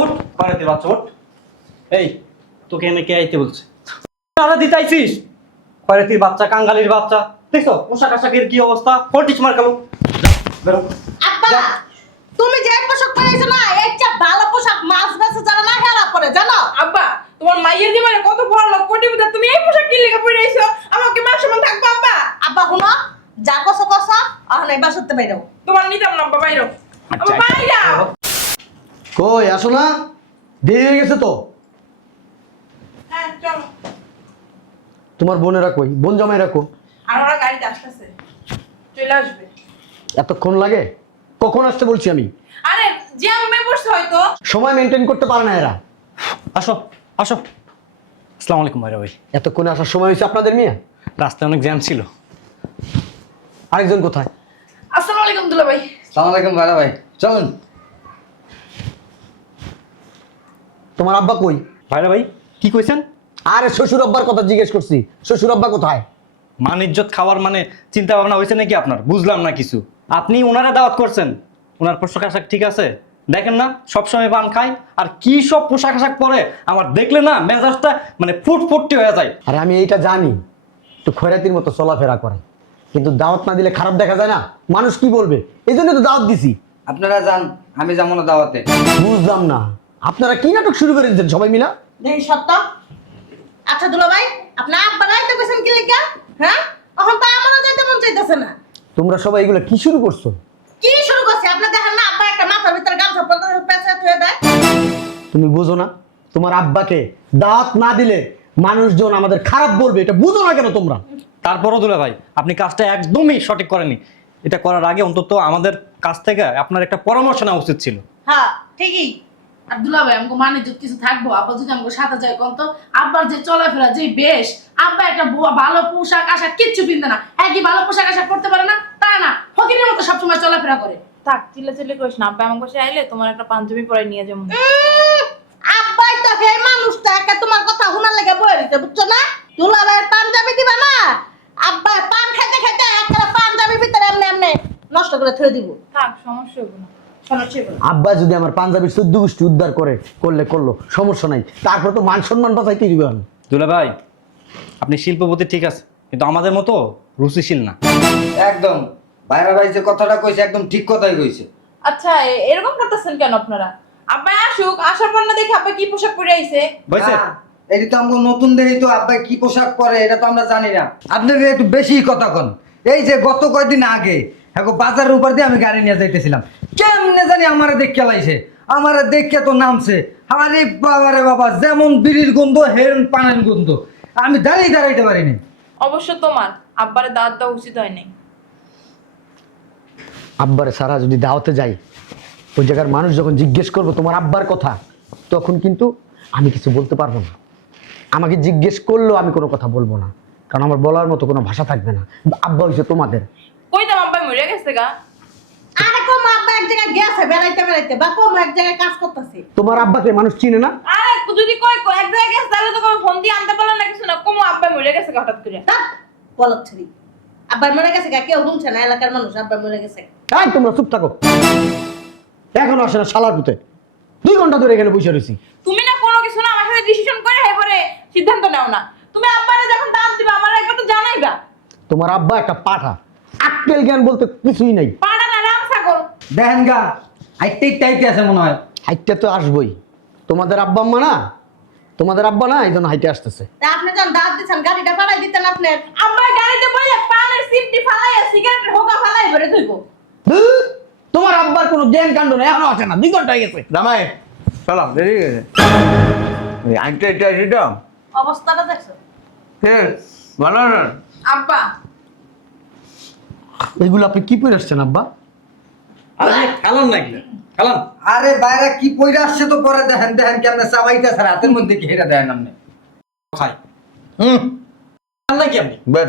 উঠ খয়রাতির বাচ্চা উঠ। এই তোকে এনে কে আইতে বলছে? আরে দিতাইছিস খয়রাতির বাচ্চা, কাঙ্গালির বাচ্চা। দেখছো পোশাক আশাকের কি অবস্থা? ফটিস মার কালো। বেরো। আব্বা তুমি যে পোশাক পরেছো না একটা ভালো পোশাক মাছ বেচে যারা না হেলা পরে জানো? আব্বা তোমার মাইয়ের জীবনে কত বড় লোক কোটিপতি, তুমি এই পোশাক কি লেগে পরে আইছো? আমাকে মান সম্মান থাকবো আব্বা? আব্বা শুনো, যা কসো কসো এখন এই বাসাতে বাইরো। তোমার নিতাম না আব্বা, বাইরো আব্বা, বাইরা। কই আসো না, দেরি হয়ে গেছে তো। হ্যাঁ চলো। তোমার বোনেরা কই? বোন জামাই রাখো। আর ওরা গাড়িতে আসতেছে, চলে আসবে। এতক্ষণ লাগে? কখন আসতে বলছি আমি? আরে জ্যাম বসছে হয়তো। সময় মেনটেন করতে পারে না এরা। আসো আসো। আসসালামু আলাইকুম ভাইরা ভাই। এতক্ষণে আসার সময় হয়েছে আপনাদের মেয়ে? রাস্তায় অনেক জ্যাম ছিল। আরেকজন কোথায়? আসসালামু আলাইকুম দুলা ভাই। সালাম আলাইকুম ভাইরা ভাই, চলুন। তোমার আব্বা কই? ভাইরা ভাই কি কইছেন? আরে শ্বশুর আব্বার কথা জিজ্ঞেস করছি, শ্বশুর আব্বা কোথায়? মান ইজ্জত খাওয়ার মানে চিন্তা ভাবনা হয়েছে নাকি আপনার? বুঝলাম না কিছু। আপনি ওনারা দাওয়াত করছেন, ওনার পোশাক আশাক ঠিক আছে? দেখেন না সবসময় পান খায় আর কি সব পোশাক আশাক পরে, আমার দেখলে না মেজাজটা মানে ফুটফুটটি হয়ে যায়। আরে আমি এইটা জানি, তো খয়রাতির মতো চলাফেরা করে, কিন্তু দাওয়াত না দিলে খারাপ দেখা যায় না? মানুষ কি বলবে, এই জন্য তো দাওয়াত দিছি। আপনারা যান, আমি যাবো না দাওয়াতে। বুঝলাম না আপনারা কি নাটক শুরু করে দিচ্ছেন সবাই মিলা? দেখি সত্য। আচ্ছা দুলা ভাই, আপনার আব্বা রাইতে কইছেন কি লিগা? হ্যাঁ এখন তো আমারও যাইতে মন চাইতেছে না। তোমরা সবাই এগুলো কি শুরু করছো? কি শুরু করছে? আপনি দেখেন না আব্বা একটা মাথার ভিতরে গামছা পরে পেঁচা থুয়ে দেয়। তুমি বুঝো না তোমার আব্বাকে দাওয়াত না দিলে মানুষজন আমাদের খারাপ বলবে, এটা বুঝো না কেন তোমরা? তারপরও দুলা ভাই আপনি কাজটা একদমই সঠিক করেনি। এটা করার আগে অন্তত আমাদের কাছ থেকে আপনার একটা পরামর্শ নেওয়া উচিত ছিল। হ্যাঁ ঠিকই। আর দুলা ভাই আমাকে মানে যদি কিছু থাকবো, আব্বা যদি আমাকে সাথে যায় কোন তো আব্বার যে চলাফেরা যে বেশ, আব্বা একটা ভালো পোশাক আশাক কিচ্ছু পিনতে না, একই ভালো পোশাক আশাক পড়তে পারে না, তা না ফকিরের মতো সবসময় চলাফেরা করে। থাক চিল্লাচিল্লি করিস না, আব্বা আমার কাছে আইলে তোমার একটা পাঞ্জাবি পরে নিয়ে যাবো। আব্বাই তো হে মানুষটা একা তোমার কথা শোনার লেগে বয়ে দিতে, বুঝছো না? দুলা ভাইয়ের পাঞ্জাবি দিবা না, আব্বা পান খাইতে খাইতে একটা পাঞ্জাবির ভিতরে এমনি এমনি নষ্ট করে থুয়ে দিব। থাক সমস্যা হবে না। সমস্যা হবে না। আব্বা যদি আমার পাঞ্জাবির 14 গোষ্ঠী উদ্ধার করলো সমস্যা নাই, তারপর তো মান সম্মান বাঁচাইতে দিবে আমি। দুলা ভাই আপনি শিল্পপতি ঠিক আছে, কিন্তু আমাদের মতো রুচিশীল না। একদম ভাইরা ভাই যে কথাটা কইছে একদম ঠিক কথাই কইছে। আচ্ছা এরকম করতেছেন কেন আপনারা? আব্বা আসুক, আসার পর না দেখি আব্বা কি পোশাক পরে আইছে। বুঝছে? এটা তো আমরা নতুন দেখি তো, আব্বা কি পোশাক পরে এটা তো আমরা জানি না। আপনাদের একটু বেশি কথা কন। এই যে গত কয়েকদিন আগে এখন বাজারের উপর দিয়ে আমি গাড়ি নিয়ে যাইতেছিলাম, কেমনে জানি আমারে দেখে লাইছে, আমারে দেখে তো নামছে। আরে বাবা রে বাবা, যেমন বিড়ির গন্ধ হেরন পানের গন্ধ, আমি দাঁড়াইতে পারিনি। অবশ্য তোমার আব্বারে দাঁত দেওয়া উচিত হয় নাই। আব্বারে সারা যদি দাওয়াতে যাই, ওই জায়গার মানুষ যখন জিজ্ঞেস করবো তোমার আব্বার কথা, তখন কিন্তু আমি কিছু বলতে পারবো না। আমাকে জিজ্ঞেস করলেও আমি কোনো কথা বলবো না, কারণ আমার বলার মতো কোনো ভাষা থাকবে না। আব্বা হয়েছে তোমাদের। কইতাম আব্বা মরে গেছে গা। আরে কম আব্বা এক জায়গায় গেছে বেড়াইতে বেড়াইতে, বা কম এক জায়গায় কাজ করতেছে। তোমার আব্বাকে মানুষ চিনে না? আরে যদি কয় এক জায়গায় গেছে তাহলে তো কবে ফোন দিয়ে আনতে পারলেন না কিছু না, কমো আব্বা মরে গেছে গা হঠাৎ করে। বলত ছড়ি আব্বার মরে গেছে গা, কেউ শুনছে না এলাকার মানুষ আব্বার মরে গেছে। তাই তোমরা চুপ থাকো, এখনো আসে না শালার পুতে। 2 ঘন্টা ধরে এখানে বসে রয়েছি। তুমি না কোনো কিছু না আমার সাথে ডিসিশন করে এবারে সিদ্ধান্ত নাও না। তুমি আব্বারে যখন দাম দিবা আমার একবার তো জানাইবা। তোমার আব্বা একটা পাঠা, আক্কেল জ্ঞান বলতে কিছুই নাই। পাড়া না রাম সাগর। দেখেন গা হাইটে আছে মনে হয়। হাইটটা তো আসবই, তোমাদের আব্বা আম্মা না, তোমাদের আব্বা না, এই জন্য হাইটে আসতেছে। তা আপনি যখন দাঁত দিচ্ছেন গাড়িটা পাঠাই দিতেন আপনার। আব্বা গাড়িতে বইয়া পানের সিপটি ফালাইয়া সিগারেটের হোকা ফালাই ভরে ধুইবো। ধুর, তোমার আব্বার কোনো জ্ঞান কাণ্ড নেই, এখনো আসে না, 2 ঘন্টা হয়ে গেছে। জামাই সালাম, দেরি হয়ে গেছে। আইটা এটা এটা অবস্থাটা দেখছো? হ্যাঁ ভালো না? আব্বা এগুলো আপনি কি পরে আসছেন আব্বা? আরে খেলান না এগুলো, খেলান। আরে বাইরা কি পয়রা আসছে তো পরে দেখেন কেমনে চাবাইতেছে রাতের মধ্যে কি হেরা দেন আপনি। খাই হুম খেলান নাকি আপনি? বেড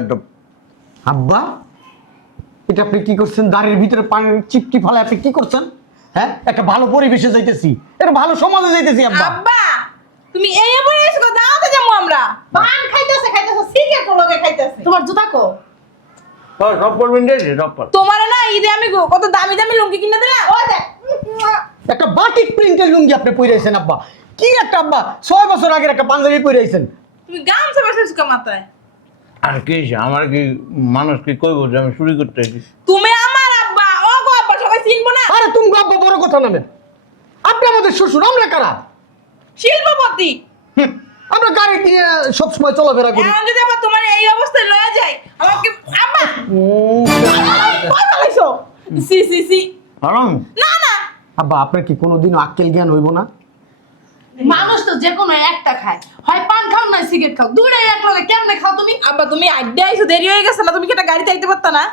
আব্বা এটা আপনি কি করছেন? দাঁড়ের ভিতরে পানির চিপটি ফেলে আপনি কি করছেন? হ্যাঁ, একটা ভালো পরিবেশে যাইতেছি, একটা ভালো সমাজে যাইতেছি আব্বা। আব্বা তুমি এই এবারে এসে গো দাওয়াতে যাবো আমরা। পান খাইতেছে সিগারেট লগে খাইতেছে। তোমার জুতা কো? সব করবেন রে, সব কর। তোমারে না ঈদে আমি কত দামি দামি লুঙ্গি কিনে দিলাম। ওই দেখ একটা বাটিক প্রিন্টের লুঙ্গি আপনি পরে আছেন আব্বা। কি একটা আব্বা 6 বছর আগের একটা পাঞ্জাবি পরে আছেন। তুমি গামছা বাসাইছো কা মাথায়? আর কি হইছে? আমার কি মানুষ কি কইব যে আমি চুরি করতে এসেছি? তুমি আমার আব্বা, ও গো আব্বা, সবাই চিনবো না? আরে তুমি আব্বা বড় কথা নামেন। আপনি আমাদের শ্বশুর, আমরা কারা? শিল্পপতি। হুম, আমরা গাড়ি দিয়ে সব সময় চলাফেরা করি। এখন যদি আবার তোমার এই অবস্থায় লয়ে যায়, আমাকে আব্বা কই বলাইছো? C C C. হারাম। না না, আব্বা আপনার কি কোনোদিনও আক্কেল জ্ঞান হইব না? মানুষ তো যে কোনো একটা খায়, হয় পান খাও না সিগারেট খাও, দুটোই এক লগে কেমনে খাও তুমি? আব্বা তুমি আড্ডে আইছো, দেরি হয়ে গেছে না? তুমি কি একটা গাড়িতে আইতে পারতা না?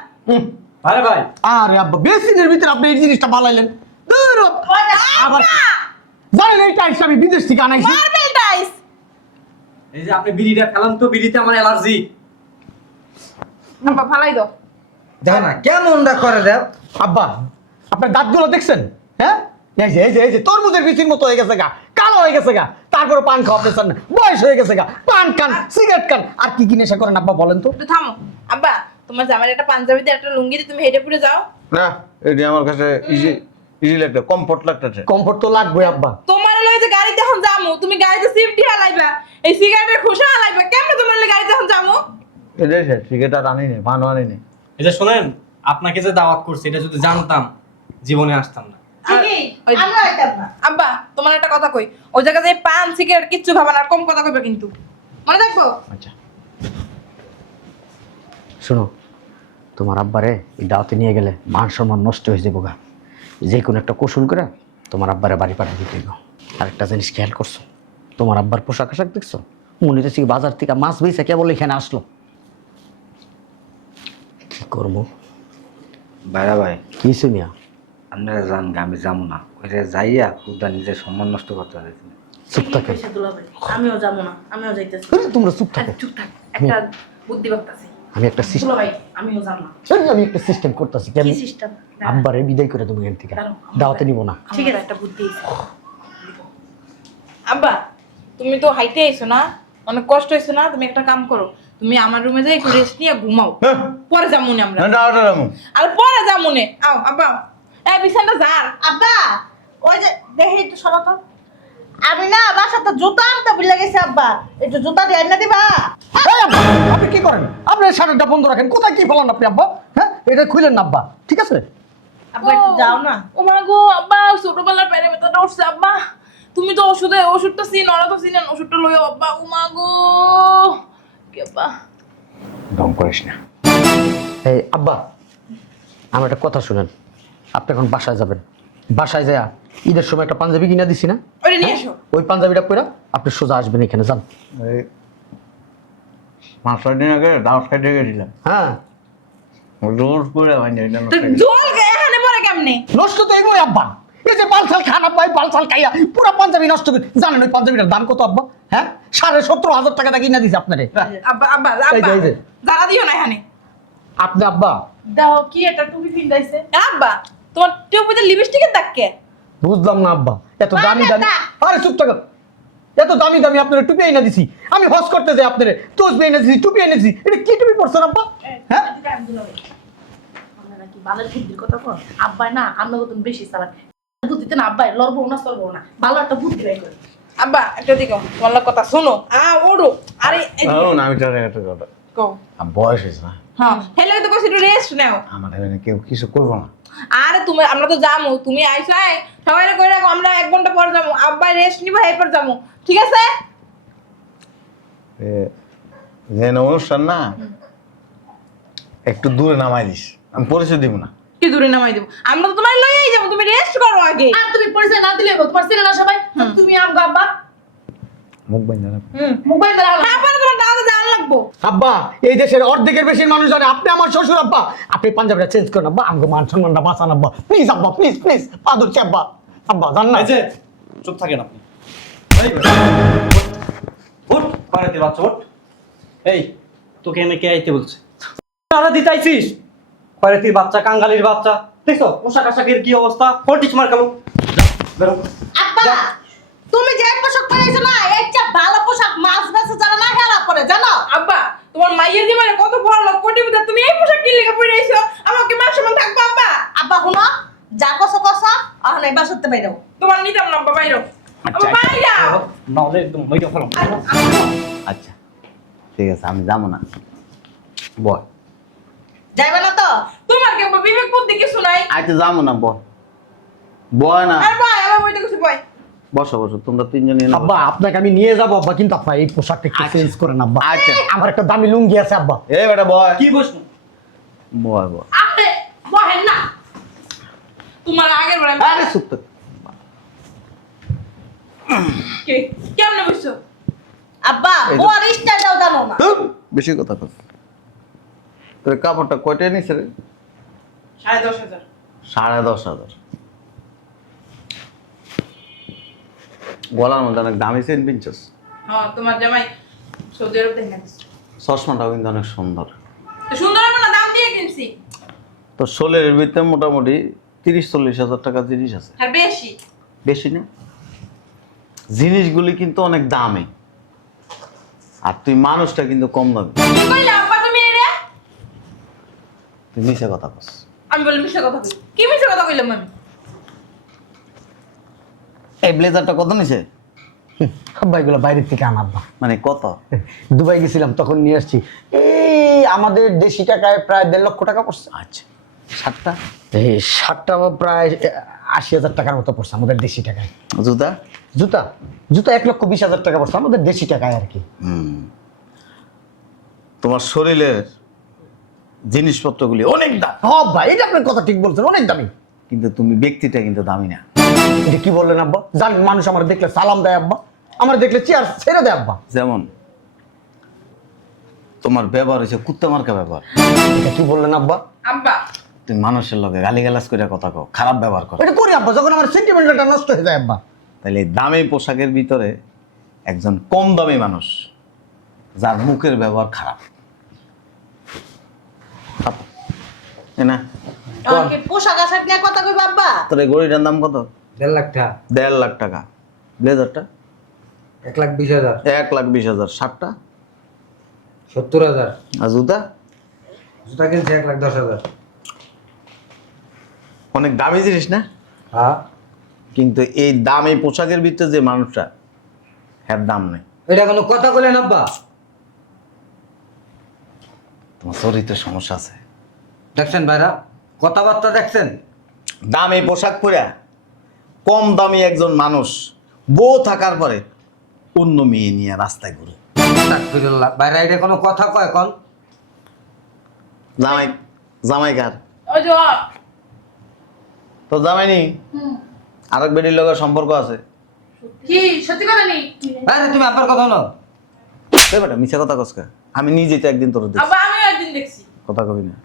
আরে ভাই আরে আব্বা বেসিনের ভিতরে আপনি এই জিনিসটা বানাইলেন। দূর আবার জানেন এই টাইস আমি বিদেশ থেকে আনাইছি। মার্বেল টাইস। এই যে আপনি বিড়িটা খেলাম তো, বিড়িতে আমার অ্যালার্জি। আব্বা ফালাই দাও। দেখো না কেমনটা করে দেও। আব্বা আপনার দাঁতগুলো দেখছেন? হ্যাঁ এই যে তরমুজের বিচির মতো হয়ে গেছে গা, কালো হয়ে গেছে গা, তারপরে পান খাওয়া আপনি চান না, বয়স হয়ে গেছে গা, পান খান, সিগারেট খান, আর কি কি নেশা করেন আব্বা বলেন তো? একটু থামো। আব্বা তোমার জামার একটা পাঞ্জাবিতে একটা লুঙ্গিতে তুমি হেঁটে পুড়ে যাও। না, এটা আমার কাছে ইজি লাগতে, কমফর্ট লাগতেছে। কমফোর্ট তো লাগবে আব্বা। তোমার লই যে গাড়িতে এখন যামু, তুমি গাড়িতে সিফটি হালাইবা, এই সিগারেটের খোসা হালাইবা, কেমনে তোমার লই গাড়িতে এখন যামু? এটা সিগারেট আর আনি নেই, পান আনি নেই। এই যে শোনেন, আপনাকে যে দাওয়াত করছি এটা যদি জানতাম জীবনে আসতাম না। ঠিকই, ওই- আমরা আইতাম না। আব্বা তোমার একটা কথা কই, ওই জায়গাতে পান সিগারেট কিচ্ছু খাবা না, আর কম কথা কইবা কিন্তু, মনে রাখবো। আচ্ছা। শোনো, তোমার আব্বারে এই দাওয়াতে নিয়ে গেলে মান সম্মান নষ্ট হয়ে যাবো গা। যে কোনো একটা কৌশল করে তোমার আব্বারে বাড়ি পাঠিয়ে দিতে হবে। আর একটা জিনিস খেয়াল করছো, তোমার আব্বার পোশাক আশাক দেখছো? মনে হচ্ছে কি বাজার থেকে মাছ বেচে কেবল এখানে আসলো। কি করবো? ভাইরা ভাই কি শুনিয়া? আপনারা জান আমি যাবো না, ওইটা যাইয়া খুদা নিজের সম্মান নষ্ট করতে পারছি। চুপ থাকে। আমিও যাবো না, আমিও যাইতেছি। তোমরা চুপ থাকো। চুপ থাক, একটা বুদ্ধি ভাবতাছি। আমি একটা সিস্টেম দুলা ভাই আমিও যাবো না। আমি একটা সিস্টেম করতেছি। কি সিস্টেম? আব্বারে বিদায় করে দেবো এখান থেকে, দাঁড়াও, দাওয়াতে নিব না। ঠিক আছে, একটা বুদ্ধি আছে। আব্বা তুমি তো হাইটে আইছো না, অনেক কষ্ট হয়েছে না? তুমি একটা কাম করো, তুমি আমার রুমে যাই একটু রেস্ট নিয়ে ঘুমাও, পরে যামুনে আমরা। না দাওয়াটা যাবো। আর পরে যামুনে আও আব্বা, এই বিছানাটা যার। আব্বা ওই যে দেখি একটু সরো তো। আমি না বাসাতে জুতা আনতে ভুলে গেছি আব্বা, একটু জুতা দিয়ে এনে দিবা? এই আব্বা, আপনি কি করেন? আপনার শাটারটা বন্ধ রাখেন। কোথায় কি ফেলান আপনি আব্বা? হ্যাঁ, এটা খুলেন না আব্বা, ঠিক আছে? আব্বা একটু যাও না। ও মা গো আব্বা, ছোটবেলার পেরে ব্যথাটা উঠছে আব্বা। তুমি তো ওষুধটা চিন, ওরা তো চিনেন, ওষুধটা লইও আব্বা। ও মা গো কি আব্বা। ঢং করিস না। এই আব্বা, আমার একটা কথা শুনেন। আপনি এখন বাসায় যাবেন, বাসায় যায় ঈদের সময় একটা পাঞ্জাবি কিনে দিছি না, ওরে নিয়ে এসো। ওই পাঞ্জাবিটা পরে আপনি সোজা আসবেন এখানে। যান। এই 5-6 দিন আগে দাওয়াত খাইতে গেছিলাম, হ্যাঁ, জোর করে ভাই এটা তো জল এখানে পরে কেমনে? নষ্ট তো এগোই আব্বা। এই যে পালসাল খানা পাই, পালসাল খাইয়া পুরো পাঞ্জাবি নষ্ট করে। জানেন ওই পাঞ্জাবিটার দাম কত আব্বা? হ্যাঁ, 17,500 টাকা দিয়ে কিনে দিছি আপনারে। আব্বা আব্বা এই যে, আব্বা এই যে। যারা দিও না এখানে। আপনি আব্বা দাও, কি একটা টুপি পিন্দাইছে? আব্বা তোমার টিউবিতে লিপস্টিকের দাগ কে? বুঝলাম না আব্বা, এত দামি দামি। না। আরে চুপ থাকো। এত দামি দামি আপনারা টুপি এনে দিছি, আমি হজ করতে যাই আপনারে তসবি এনে দিছি, টুপি এনে দিছি। এটা কি টুপি পরছেন আব্বা? হ্যাঁ, আপনারা কি ভালো বুদ্ধির কথা কর? আব্বাই না আমরা কত বেশি চালাক বুদ্ধিতে না, আব্বাই লড়বো না চলবো না, ভালো একটা বুদ্ধি বের করে। আব্বা একটা দিকো, তোমার কথা শোনো। ওড়ো। আরে না, আমি তোর একটা কথা, কও। বয়স হয়েছে না হ্যাঁ হেলে তো কইছি একটু রেস্ট নাও। আমার এখানে কেউ কিছু করবো না। আরে তুমি, আমরা তো যামু, তুমি আইছো, সবাই কই রাখো, আমরা 1 ঘন্টা পর যামু। আব্বা রেস্ট নিব, এরপর যামু, ঠিক আছে? যে অনুষ্ঠান না, একটু দূরে নামাই দিস, আমি পরিচয় দিব না। কি দূরে নামাই দেব? আমরা তো তোমার লইয়াই যাবো, তুমি রেস্ট করো আগে। আর তুমি পরিচয় না দিলে হইবো, তোমার চেনে না সবাই, তুমি আমগো আব্বা মুখ বাইন্দা রাখ। মোবাইল দাও। হ্যাঁ পরে তোমার দাওয়াতে জান লাগবো। আব্বা এই দেশের অর্ধেকের বেশি মানুষ জানে আপনি আমার শ্বশুর আব্বা। আপনি পাঞ্জাবিটা চেঞ্জ করেন আব্বা, আমাকে মান সম্মানটা বাঁচান আব্বা, প্লিজ আব্বা, প্লিজ প্লিজ পা ধরছি আব্বা। আব্বা জান না। এই যে চুপ থাকেন আপনি। এই উঠ, পাড়াতে বাচ্চা উঠ। এই তোকে এনে কে আইতে বলছে? আরে দিতাইছিস কয়রাতির বাচ্চা, কাঙ্গালির বাচ্চা। দেখছো পোশাক আশাকের কি অবস্থা? ফটিস মার কালো। বেরো। আব্বা যা। তুমি যে পোশাক পরেছো না, এইটা ভালো পোশাক মাছ বেচে যারা না হেলা পরে জানো? আব্বা তোমার মাইয়ের জীবনে কত বড় লোক কোটিপতি, তুমি এই পোশাক কি লেগে পড়ে আইছো? আমাকে মান সম্মান থাকবো আব্বা? আব্বা শুনো, যা কসো কসো আর নাই বাসতে বাইরো তোমার নিতাম না আব্বা বাইরো আব্বা বাইরা নাহলে একদম মইটা ফেলাম আচ্ছা ঠিক আছে আমি যাবো না বয় যাইবে না তো তোমার কি আব্বা বিবেক বুদ্ধি কিছু নাই আচ্ছা যাবো না বয় না আর ভাই আমার বইটা কিছু বই বসো বসো তোমরা তিনজনই এনে আব্বা আপনাকে আমি নিয়ে যাবো আব্বা, কিন্তু আব্বা এই পোশাকটা একটু চেঞ্জ করেন আব্বা। আচ্ছা আমার একটা দামি লুঙ্গি আছে আব্বা। এই বেটা বয় কি বসবো বয় বয় আপনি বহেন না। তোমার আগের বার আরে চুপ থাক। কে কেমনে বসছো আব্বা বড় স্টাইল দাও জানো না ধুর, বেশি কথা কর তোর কাপড়টা কয়টা নিছে রে 10,500 10,500 গলার মধ্যে অনেক দামি চেন পিনছস হ্যাঁ তোমার জামাই সৌদি আরব থেকে আনছে চশমাটাও কিন্তু অনেক সুন্দর সুন্দর হবে না দাম দিয়ে কিনছি তো শোলের ভিতরে মোটামুটি 30-40 হাজার টাকা জিনিস আছে আর বেশি বেশি না জিনিসগুলি কিন্তু অনেক দামি আর তুই মানুষটা কিন্তু কম দামি কি কইলা আব্বা তুমি এরে তুই মিশে কথা বস আমি বলি মিছা কথা কই কি মিছা কথা কইলাম আমি এই ব্লেজারটা কত নিছে আব্বা এগুলো বাইরের থেকে আনা আব্বা। মানে কত দুবাই গেছিলাম তখন নিয়ে আসছি, এই আমাদের দেশি টাকায় প্রায় 1.5 লক্ষ টাকা পড়ছে। আচ্ছা সাতটা এই শার্টটা প্রায় 80,000 টাকার মতো পড়ছে আমাদের দেশি টাকায়। জুতা জুতা জুতা 1,20,000 টাকা পড়ছে আমাদের দেশি টাকায় আর কি। তোমার শরীরের জিনিসপত্রগুলি অনেক দাম হ্যাঁ ভাই, এটা আপনার কথা ঠিক বলছেন, অনেক দামি। কিন্তু তুমি ব্যক্তিটা কিন্তু দামি না এটা কি বললেন আব্বা? যান মানুষ আমার দেখলে সালাম দেয় আব্বা, আমার দেখলে চেয়ার ছেড়ে দেয় আব্বা। যেমন তোমার ব্যবহার হয়েছে কুত্তা মার্কা ব্যবহার এটা কি বললেন আব্বা? আব্বা তুমি মানুষের লগে গালিগালাজ করে কথা কও খারাপ ব্যবহার করো এটা করি আব্বা যখন আমার সেন্টিমেন্টটা নষ্ট হয়ে যায় আব্বা। তাহলে এই দামি পোশাকের ভিতরে একজন কম দামি মানুষ যার মুখের ব্যবহার খারাপ এ না আর কি পোশাক আশাক নিয়ে কথা কইবা আব্বা তোর এই গড়িটার দাম কত 1.5 লাখ টাকা 1.5 লাখ টাকা ব্লেজারটা 1,20,000 1,20,000 শার্টটা 70,000 আর জুতা জুতা কিনছে 1,10,000 অনেক দামি জিনিস না হ্যাঁ কিন্তু এই দামি পোশাকের ভিতরে যে মানুষটা এর দাম নেই এটা কোনো কথা কইলেন আব্বা? তোমার চরিত্রের সমস্যা আছে দেখছেন ভাইরা, কথাবার্তা দেখছেন? দামি পোশাক পরে কম দামি একজন মানুষ বউ থাকার পরে অন্য মেয়ে নিয়ে রাস্তায় ঘুরে আস্তাগফিরুল্লাহ। ভাইরা এটা কোনো কথা কয় কোন? জামাই জামাই কার ওই যে তো জামাই নি আরেক বেটির লগে সম্পর্ক আছে কি সত্যি কথা নেই? আরে তুমি আব্বার কথা নাও। এই বেটা মিছা কথা কসকা আমি নিজেই তো একদিন তোর দেখছি আব্বা আমিও একদিন দেখছি কথা কবি না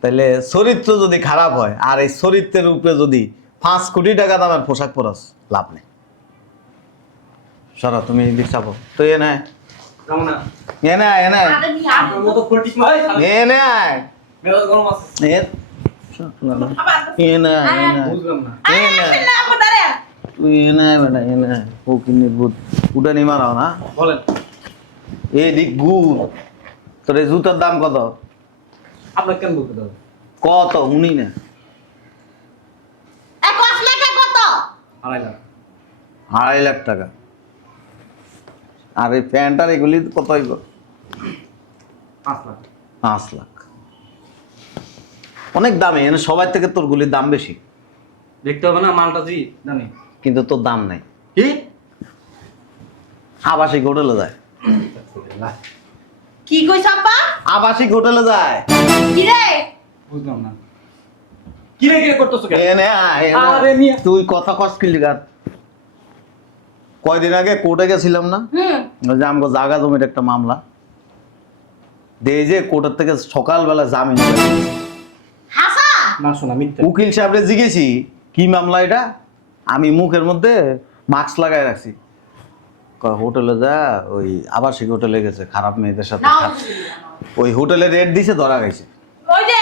তাইলে চরিত্র যদি খারাপ হয় আর এই চরিত্রের উপরে যদি 5 কোটি টাকা দামের পোশাক পরাস লাভ নেই সরা তুমি দিক চাপো তো এ নাই যাবো না এ নাই এ নাই আরে নি আর তোর মতো ফটিস মাই এ নাই মেজাজ গরম আছে এ আবার এ নাই এ নাই বুঝলাম না এ নাই না আব্বা দাঁড়ান তুই এ নাই বেটা এ নাই ও কিনে বুট উঠে নি মারাও না বলেন এই দিক গুড় তোর এই জুতার দাম কত আপনার কেন বলতে দাও কত শুনি না এক লাখ কত 2.5 লাখ 2.5 লাখ টাকা আর এই প্যান্টার এগুলি কত হইব 5 লাখ 5 লাখ অনেক দামি এনে সবার থেকে তোর গুলির দাম বেশি দেখতে হবে না মালটা জি জানি কিন্তু তোর দাম নাই কি আবাসিক হোটেলে যায় কি কইছ আব্বা আবাসিক হোটেলে যায় কি রে বুঝলাম না কি রে করতেছো কেন এনে আয়, এনে আয়। আরে মিয়া। তুই কথা কস কি লিগার কয়দিন আগে কোর্টে গেছিলাম না ওই যে আমাকে জায়গা জমির একটা মামলা দেই যে কোর্টের থেকে সকালবেলা জামিন হয়ে গেছে। হাসা না শোনা মিথ্যা উকিল সাহেবরে জিজ্ঞেছি কি মামলা এটা আমি মুখের মধ্যে মাস্ক লাগাই রাখছি কয় হোটেলে যা ওই আবাসিক হোটেলে গেছে খারাপ মেয়েদের সাথে নাও ওই হোটেলে রেট দিছে ধরা গেছে ওই যে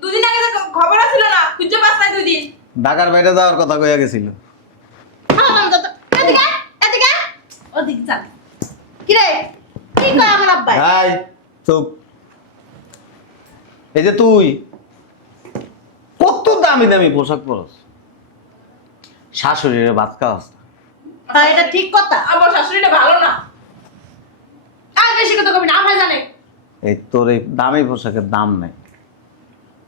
দুদিন আগে যে খবর ছিল না খুঁজে পাস নাই 2 দিন ঢাকার বাইরে যাওয়ার কথা কইয়া গেছিল এদিকে এদিকে ওদিক যান। কি রে কি কয় আমার আব্বা হাই চুপ এই যে তুই কত দাম দামি দামি পোশাক পরস, শাশুড়ির ভাত খাওয়াস না। হ্যাঁ, এটা ঠিক কথা। আমার শাশুড়িটা ভালো না। আর বেশি কথা কবি না, আমার জানে। এই তোর এই দামি পোশাকের দাম নেই।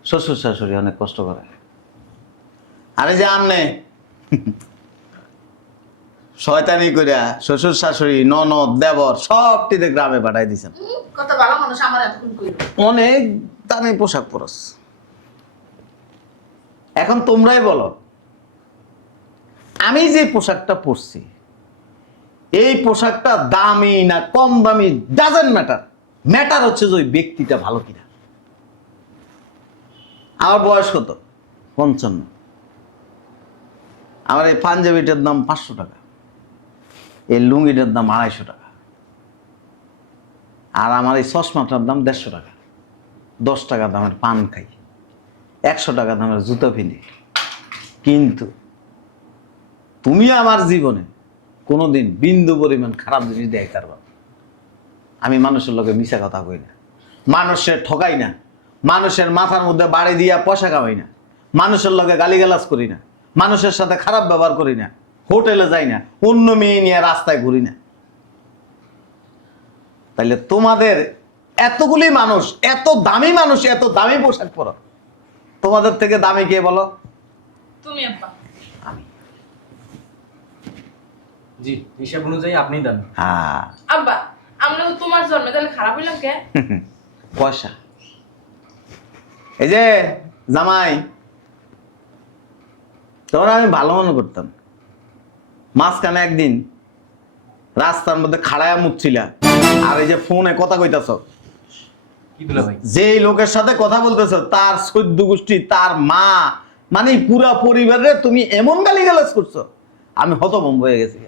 শ্বশুর শাশুড়ি অনেক কষ্ট করে। আরে যে আমনে শয়তানি কইরা শ্বশুর শাশুড়ি ননদ দেবর সবটিতে গ্রামে পাঠাই দিছেন। কত ভালো মানুষ আমার এতক্ষণ কইল। অনেক দামি পোশাক পরস। এখন তোমরাই বলো, আমি যে পোশাকটা পরছি এই পোশাকটা দামি না কম দামি ডাজেন্ট ম্যাটার। ম্যাটার হচ্ছে যে ওই ব্যক্তিটা ভালো কিনা। আমার বয়স কত? 55। আমার এই পাঞ্জাবিটার দাম 500 টাকা, এই লুঙ্গিটার দাম 250 টাকা, আর আমার এই চশমাটার দাম 150 টাকা। 10 টাকা দামের পান খাই, 100 টাকা দামের জুতো কিনি। কিন্তু তুমি আমার জীবনে কোনোদিন বিন্দু পরিমাণ খারাপ জিনিস দেখাইতে পারবা না। আমি মানুষের লোকে মিশা কথা কই না, মানুষের ঠকাই না, মানুষের মাথার মধ্যে বাড়ি দিয়া পয়সা কামাই না, মানুষের লগে গালিগালাজ করি না, মানুষের সাথে খারাপ ব্যবহার করি না, হোটেলে যাই না, অন্য মেয়ে নিয়ে রাস্তায় ঘুরি না। তাইলে তোমাদের এতগুলি মানুষ, এত দামি মানুষ, এত দামি পোশাক পরো, তোমাদের থেকে দামি কে বলো? তুমি আব্বা। জি, হিসাব অনুযায়ী আপনি দেন। হ্যাঁ, আব্বা, আমরা তো তোমার জন্মে তাহলে খারাপ হইলাম কে? পয়সা। এই যে জামাই, তখন আমি ভালো মনে করতাম। মাঝখানে একদিন রাস্তার মধ্যে খাড়ায়া মুখছিলা, আর এই যে ফোনে কথা কইতাছ, কি দুলা ভাই? যে লোকের সাথে কথা বলতেছ তার 14 গোষ্ঠী, তার মা, মানে পুরা পরিবারের তুমি এমন গালিগালাজ করছো, আমি হতভম্ব হয়ে গেছি।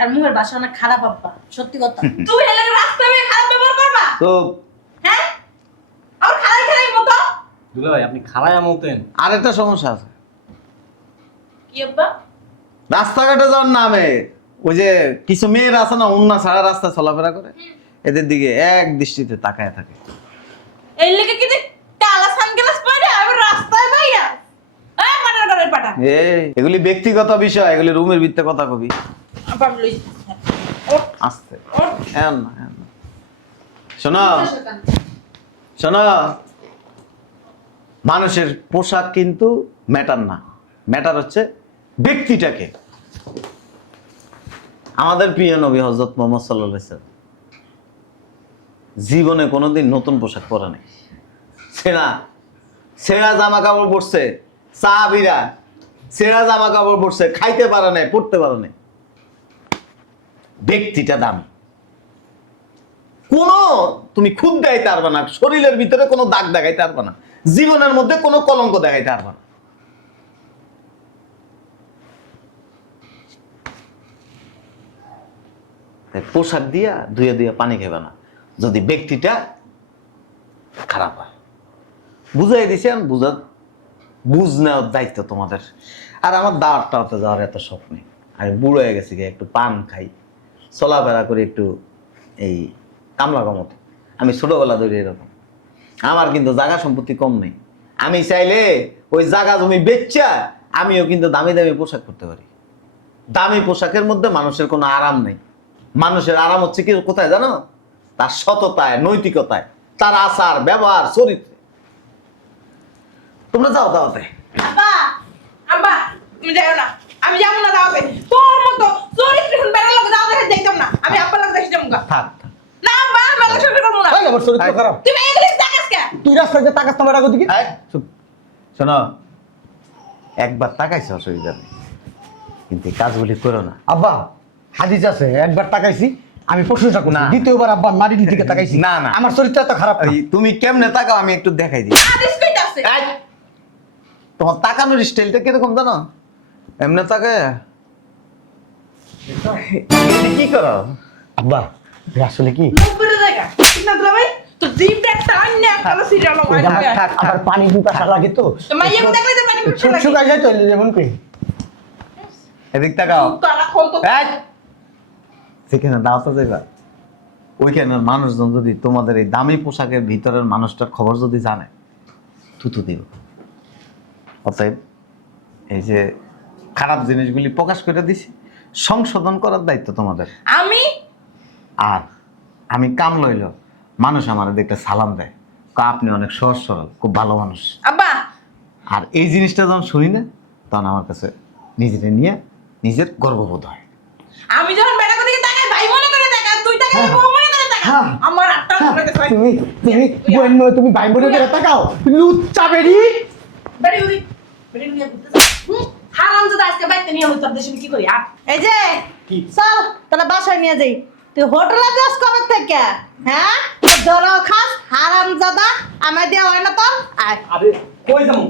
আর মুখের ভাষা অনেক খারাপ আব্বা, সত্যি কথা। তুই এলাকা রাস্তায় বেয়ে খারাপ ব্যবহার করবা? তো হ্যাঁ? আর খারাপ খারাপ মতো? দুলা ভাই আপনি খাড়ায় আমতেন। আরেকটা সমস্যা আছে, কি আব্বা? রাস্তাঘাটে যাওয়ার নামে ওই যে কিছু মেয়েরা আছে না, অন্য সারা রাস্তা চলাফেরা করে, এদের দিকে এক দৃষ্টিতে তাকায় থাকে। এই লেগে কি যে কালা সানগ্লাস পরে আমি রাস্তায় ভাইয়া? এই পাটা পাটা। এগুলি ব্যক্তিগত বিষয়, এগুলি রুমের ভিতরে কথা কবি। আব্বা আমি লই। আস্তে এমন না, এমন না। শোনো শোনো, মানুষের পোশাক কিন্তু ম্যাটার না, ম্যাটার হচ্ছে ব্যক্তিটাকে। আমাদের প্রিয় নবী হযরত মুহাম্মদ সাল্লাল্লাহু আলাইহি ওয়াসাল্লাম জীবনে কোনোদিন নতুন পোশাক পরে নাই। ছেঁড়া জামা কাপড় পরছে, সাহাবীরা ছেঁড়া জামা কাপড় পরছে, খাইতে পারে নাই, পড়তে পারে নাই। ব্যক্তিটা দামি, কোনো তুমি খুদ দেখাইতে পারবে না, শরীরের ভিতরে কোনো দাগ দেখাইতে পারবে না, জীবনের মধ্যে কোনো কলঙ্ক দেখাইতে পারবে না। পোশাক দিয়া ধুয়ে ধুয়ে পানি খাবে না যদি ব্যক্তিটা খারাপ হয়। বুঝাই দিছেন, বুঝ নেওয়ার দায়িত্ব তোমাদের। আর আমার দাওয়াতটাতে যাওয়ার এত শখ নেই, আমি বুড়ো হয়ে গেছি, একটু পান খাই, চলাফেরা করি একটু এই কামলা কমত। আমি ছোটবেলা ধরে এরকম। আমার কিন্তু জায়গা সম্পত্তি কম নেই, আমি চাইলে ওই জায়গা জমি বেচা আমিও কিন্তু দামি দামি পোশাক করতে পারি। দামি পোশাকের মধ্যে মানুষের কোনো আরাম নেই। মানুষের আরাম হচ্ছে কি কোথায় জানো? তার সততায়, নৈতিকতায়, তার আচার ব্যবহার, চরিত্রে। তোমরা যাও দাওয়াতে। আব্বা, আব্বা তুমি যাও না, আমি যাবো না দাওয়াতে। তোর মতো চরিত্রহীন বেড়ার লোক দাওয়াতে যাইতাম না। আমি আব্বার লোক দেখি যাবো। থাক থাক। না আব্বা, আমি লোক সঙ্গে করবো না। আমার চরিত্র খারাপ। তুমি এগুলি দেখাস কে? তুই রাস্তায় তাকাস তোমার আগে দিকে। এই, চুপ। শোনো, একবার তাকাইছে অসুবিধা নেই, কিন্তু এই কাজগুলি করো না। আব্বা হাদিস আছে, একবার তাকাইছি আমি প্রশংসা করি, না। দ্বিতীয়বার আব্বা মারির দিকে তাকাইছি। না, না। আমার চরিত্র এত খারাপ না। এই, তুমি কেমনে তাকাও আমি একটু দেখাই দিই। আদেশ কইতাছে। এই, তোমার তাকানোর স্টাইলটা কিরকম জানো? এমনি তাকে কি করো? আব্বা এ আসলে কি মুখ বেড়ে জায়গা। ঠিক না দুলা ভাই? তো জিভটা একটা অন্য একটা সিরিয়াল ওই যে আমার আবার পানি পিপাসা লাগে তো তো মাইয়া দেখলে যে পানি পিপাসা লাগে। শুকাই যায় তো যেমন কি এদিক তাকাও। তারা কোন তো এই, যেখানে দাওয়াতে যাইবা ওইখানের মানুষজন যদি তোমাদের এই দামি পোশাকের ভিতরের মানুষটার খবর যদি জানে, থুতু দিব। অতএব এই যে খারাপ জিনিসগুলি প্রকাশ করে দিছি, সংশোধন করার দায়িত্ব তোমাদের। আমি আর আমি কাম লইল, মানুষ আমার দেখলে সালাম দেয়, কয় আপনি অনেক সহজ সরল, খুব ভালো মানুষ। আব্বা আর এই জিনিসটা যখন শুনি না, তখন আমার কাছে নিজেকে নিয়ে নিজের গর্ববোধ হয়। আমি যখন বেটা দিকে তাকাই ভাই মনে করে তাকাই, তুই তাকাই বউ মনে করে তাকাই। হ্যাঁ। আমার আটটা মনে করে তুমি বোন নয়, তুমি ভাই বোনের করে তাকাও, লুচ্চা বেরি। বেড়ি উদি বেড়ি নিয়ে ঘুরতে হারাম যদি আজকে বাইতে নিয়ে হই তোর দেশে কি করি আর এই যে চল তাহলে বাসায় নিয়ে যাই। তুই হোটেলে যাস কবে থেকে? হ্যাঁ ধরাও খাস হারাম জাদা আমায় দেওয়া হয় না তোর। আয় আরে কই যাবো?